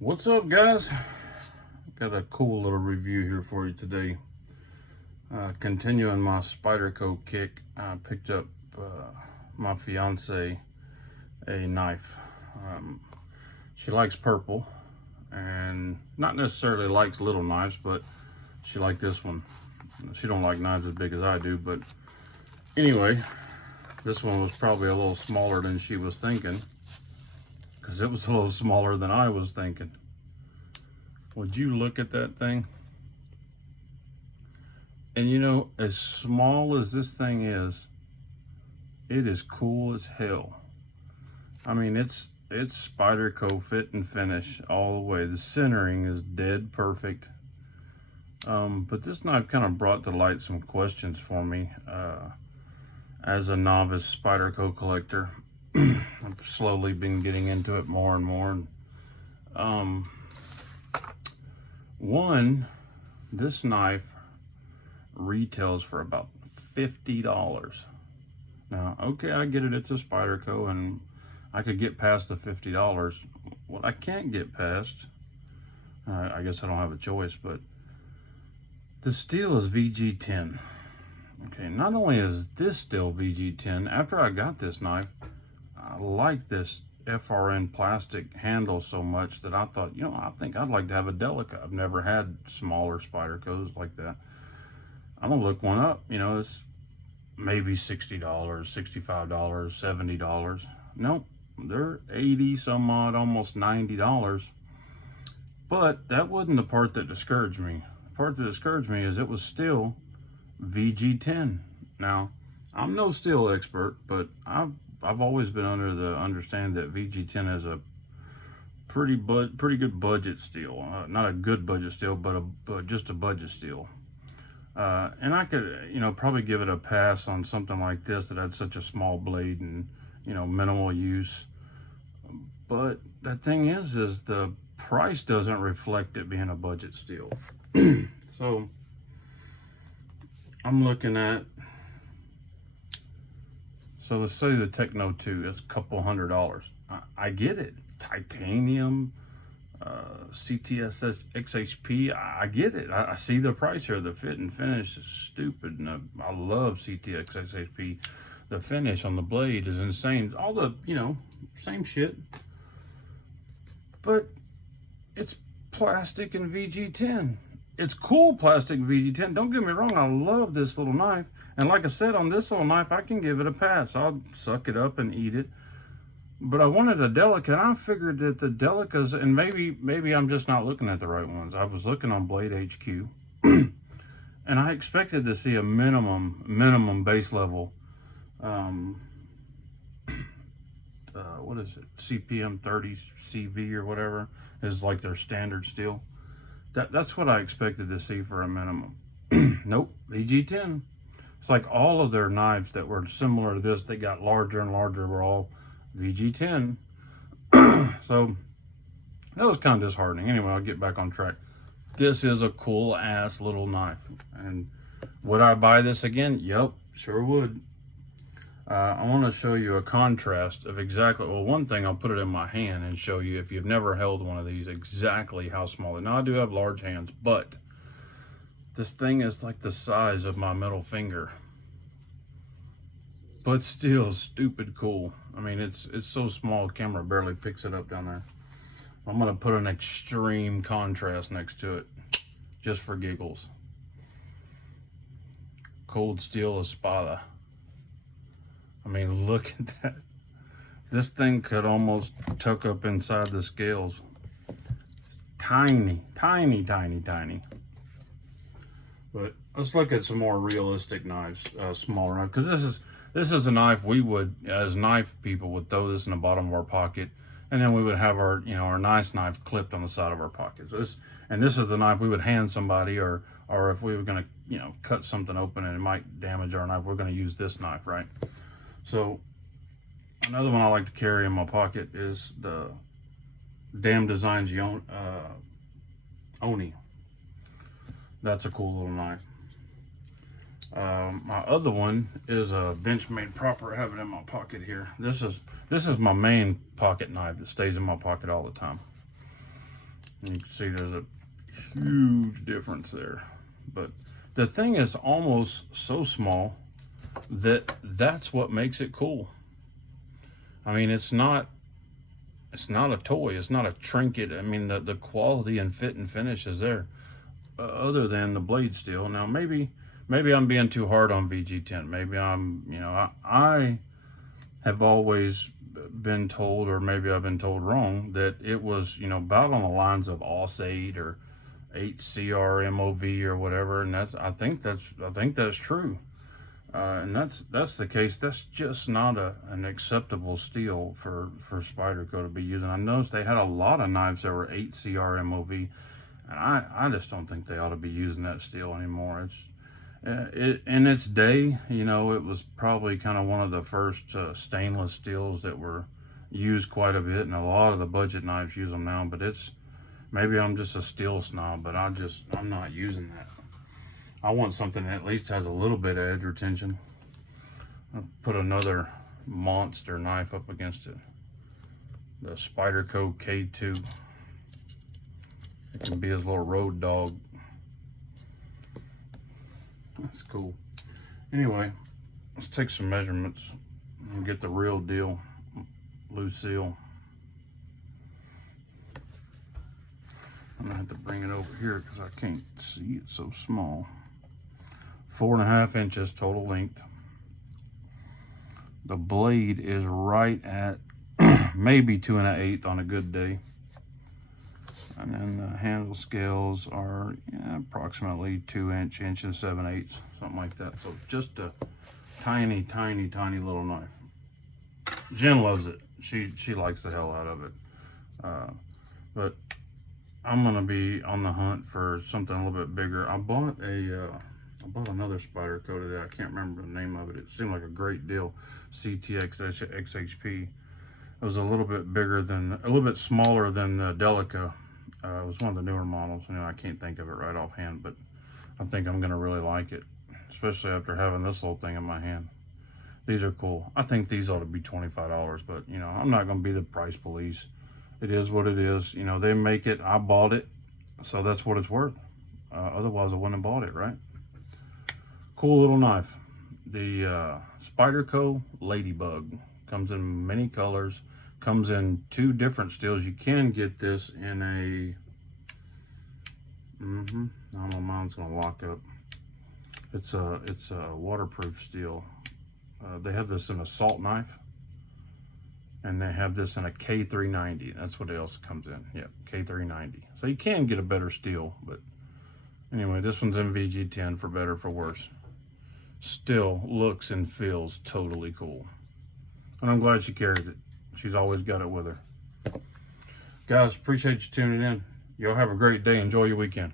What's up, guys? Got a cool little review here for you today. Continuing my Spyderco kick, I picked up my fiance a knife. She likes purple and not necessarily likes little knives, but she liked this one. She don't like knives as big as I do, but anyway, this one was probably a little smaller than she was thinking, because it was a little smaller than I was thinking. Would you look at that thing? And you know, as small as this thing is, it is cool as hell. I mean, it's Spyderco fit and finish all the way. The centering is dead perfect. But this knife kind of brought to light some questions for me. As a novice Spyderco collector, I've slowly been getting into it more and more. One, this knife retails for about $50. Now, okay, I get it, it's a Spyderco, and I could get past the $50. What I can't get past, I guess I don't have a choice, but the steel is VG10. Okay, not only is this steel VG10, after I got this knife, I like this FRN plastic handle so much that I thought, you know, I think I'd like to have a Delica. I've never had smaller Spydercos like that. I'm gonna look one up. You know, it's maybe $60, $65, $70. Nope, they're 80 some odd, almost $90. But that wasn't the part that discouraged me. The part that discouraged me is it was still VG10. Now, I'm no steel expert, but I've always been under the understanding that VG10 is a pretty good budget steel. Not a good budget steel, but just a budget steel. And I could, you know, probably give it a pass on something like this that had such a small blade and, you know, minimal use. But the thing is the price doesn't reflect it being a budget steel. So I'm looking at, so let's say the Techno 2, it's a couple $100. I get it. Titanium, CTS XHP, I get it. I see the price here. The fit and finish is stupid. And I love CTX XHP. The finish on the blade is insane. All the, you know, same shit. But it's plastic and VG10. It's cool plastic VG10. Don't get me wrong. I love this little knife. And like I said, on this little knife, I can give it a pass. I'll suck it up and eat it. But I wanted a Delica, and I figured that the Delicas, and maybe I'm just not looking at the right ones. I was looking on Blade HQ, and I expected to see a minimum base level, what is it, CPM 30 CV or whatever, is like their standard steel. That's what I expected to see for a minimum. Nope, VG10. It's like all of their knives that were similar to this, they got larger and larger, were all VG10. So that was kind of disheartening. Anyway, I'll get back on track. This is a cool ass little knife. And would I buy this again? Yep, sure would. I want to show you a contrast of exactly, well, one thing, I'll put it in my hand and show you, if you've never held one of these, exactly how small. Now, I do have large hands, but this thing is like the size of my middle finger, but still stupid cool. I mean, it's so small, camera barely picks it up down there. I'm gonna put an extreme contrast next to it, just for giggles. Cold steel espada. I mean, look at that. This thing could almost tuck up inside the scales. It's tiny, tiny, tiny, tiny. But let's look at some more realistic knives, smaller knives, because this is a knife we would, as knife people, would throw this in the bottom of our pocket, and then we would have our, you know, our nice knife clipped on the side of our pocket. So this is the knife we would hand somebody, or if we were going to, you know, cut something open and it might damage our knife, we're going to use this knife, right? So another one I like to carry in my pocket is the Damn Designs Oni. That's a cool little knife. My other one is a Benchmade Proper. I have it in my pocket here. This is my main pocket knife that stays in my pocket all the time. And you can see there's a huge difference there. But the thing is almost so small that that's what makes it cool. I mean, it's not a toy, it's not a trinket. I mean, the quality and fit and finish is there, other than the blade steel. Now maybe I'm being too hard on VG10. Maybe I'm, you know, I have always been told, or maybe I've been told wrong, that it was, you know, about on the lines of OS 8 or 8CR MOV or whatever, and I think that's true. And that's the case. That's just not an acceptable steel for Spyderco to be using. I noticed they had a lot of knives that were 8CR MOV, and I just don't think they ought to be using that steel anymore. It's in its day, you know, it was probably kind of one of the first stainless steels that were used quite a bit, and a lot of the budget knives use them now. But maybe I'm just a steel snob, but I'm not using that. I want something that at least has a little bit of edge retention. I'll put another monster knife up against it. The Spyderco K2. It can be his little road dog. That's cool. Anyway, let's take some measurements and get the real deal, Lucille. I'm gonna have to bring it over here because I can't see it so small. 4.5 inches total length. The blade is right at maybe 2 1/8 on a good day. And then the handle scales are approximately 2 inch and 7/8, something like that. So just a tiny, tiny, tiny little knife. Jen loves it. She likes the hell out of it. But I'm gonna be on the hunt for something a little bit bigger. I bought another Spyderco today. I can't remember the name of it. It seemed like a great deal. CTX XHP. It was a little bit smaller than the Delica. It was one of the newer models. You know, I can't think of it right offhand, but I think I'm gonna really like it, especially after having this little thing in my hand. These are cool. I think these ought to be $25, but you know, I'm not gonna be the price police. It is what it is. You know, they make it. I bought it, so that's what it's worth. Otherwise, I wouldn't have bought it, right? Cool little knife. The Spyderco Ladybug comes in many colors. Comes in 2 different steels. You can get this in a I don't know, mine's gonna lock up. It's a waterproof steel. They have this in a salt knife, and they have this in a K390. That's what else comes in. Yeah, K390. So you can get a better steel, but anyway, this one's in VG10 for better, for worse. Still looks and feels totally cool, and I'm glad she carries it. She's always got it with her. Guys, appreciate you tuning in. Y'all have a great day. Enjoy your weekend.